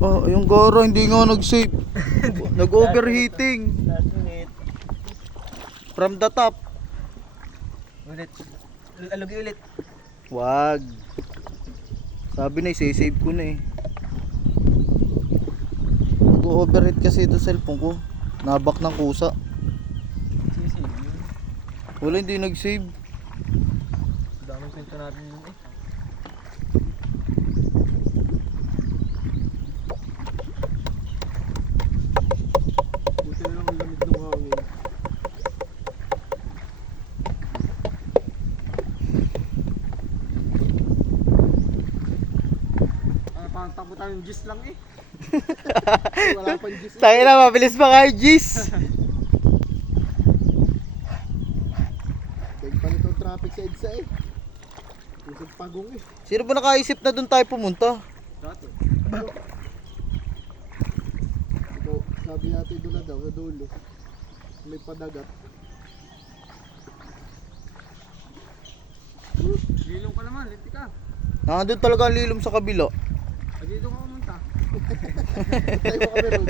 Oh, yung gara hindi nga nag-save. Nag-overheating. Last minute. From the top. Ulit. Alugi ulit. Wag. Sabi na i-save ko na eh. Nag-overheat kasi ito cellphone ko. Nabak ng kusa. Sisig yun. Wala, hindi nag-save. Daming kwento natin yun eh. Buti na lang ang lamig ng hangin. Parang takbo tayong gis lang eh. Wala pang gis eh. Tayo na, mabilis pa kayo, Gis. Dahil pa nitong traffic sa EDSA eh. Isang pagong eh. Sino ba nakaisip na doon tayo pumunta? Dati. Ikaw, sabi natin doon na daw, sa dulo. May padagat. Lilong ka naman, linti ka. Nandun talaga ang lilom sa kabila. Dito ka pumunta. Tayo mo kami ron.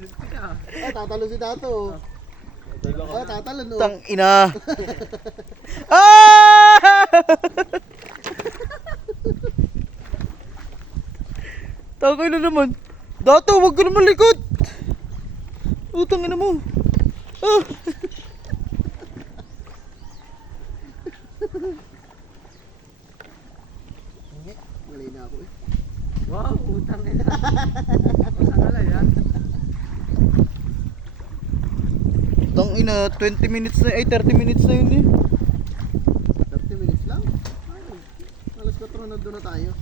Linti ka. Ah, tatalo si Tato. Ah, tatalo no. Tang ina. Ah! Tangay na naman. Dato, wag ka naman likod. Utang ina mo. Ah. Malay na ako eh. Wow, utang ina. Masakala yan. Tang ina, 20 minutes na, ay 30 minutes na yun eh. 30 minutes lang? Ay, alas 4 na doon na tayo.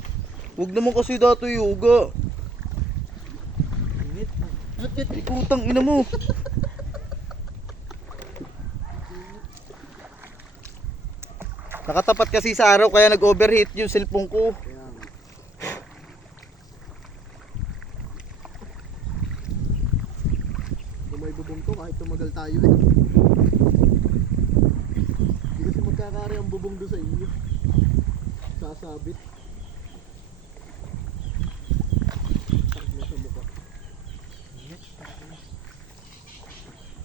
Wag naman kasi dato yoga. Init. Utang ina mo. Nakatapat kasi sa araw kaya nag-overheat yung cellphone ko. Kaya nga. Kung may bubong to, kahit tumagal tayo eh. Hindi kasi magkakari ang bubong doon sa inyo. Sasabit. Sakit na sa mukha.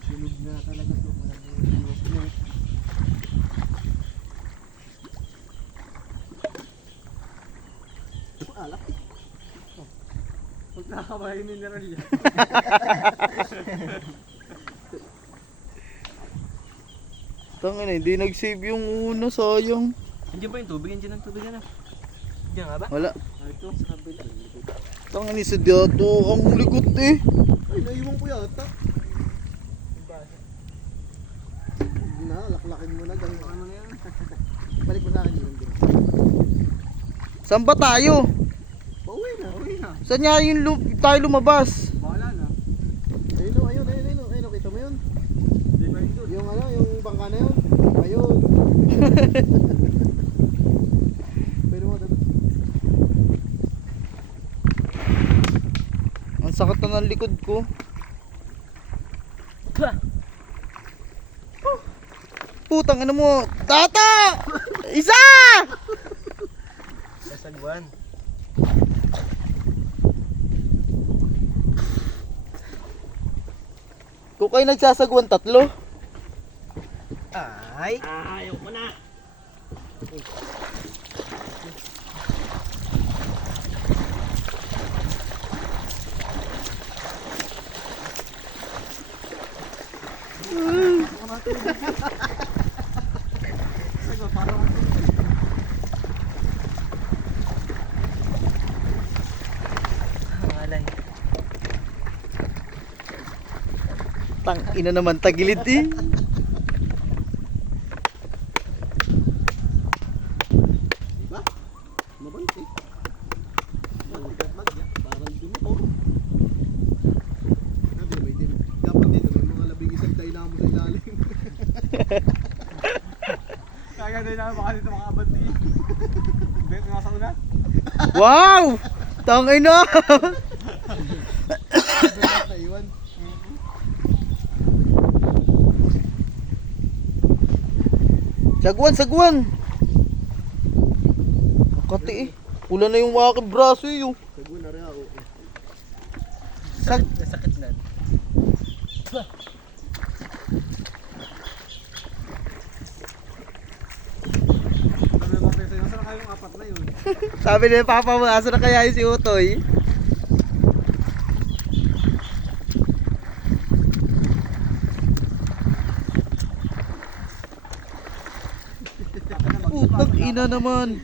Sunog na talaga to. Walang iwas na eh. Alak eh. Huwag nakakabahay mineral yan. Tang ina, hindi nag-save yung una, sayang. Nandiyan ba yung tubig? Nandiyan ang tubig na. Diyan nga ba? Wala. Ito, sa kabila. Tang ina sa dato, ang likot eh. Ay, naiwan ko yata. Hindi na, laklakin mo na. Ganun ano na yan. Balik mo sa akin yun. Saan ba tayo? Pauwi na. Pauwi na. Saan nga yung tayo lumabas? Bahala na. Ayun o, ayun, ayun, ayun. Ayun, kita mo yun? Di ba yun? Yung ano, yung bangka na yun. Ayun. Pero mo, dapat. Ang sakit na ng likod ko. Putang ina mo. Tata! Isa! Sasagwan. Kung kayo nagsasagwan tatlo. Ay! Ayaw ko na! Sago, parang Alay. Tang ina naman tagilid eh. diba? Mabait eh. Magbigat yan. Parang dumi oh. Sabi, may din. Dapat dito, may mga labing isang dynamo sa ilalim. Kaya din namin baka dito makabati. Bet nga sa una. Wow! Tang ina! Naiwan. Sagwan, sagwan! Kati eh. Pula na yung mga braso eh. Yung. Sago na rin ako. Sakit na. Sabi ba tayo sa'yo, nasa na kayong apat na yun? Sabi ni Papa mo, asa na kaya yung si Utoy? Putang ina naman.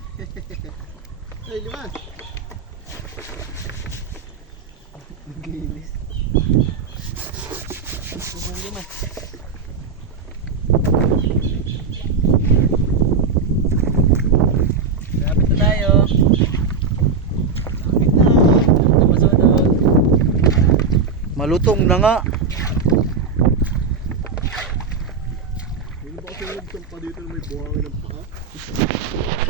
Ay, limas. Gilis. Limas. Lapit na tayo. Lapit na. Malutong na nga. Hindi ba kasi nagsampa dito na may buhangin ng paa?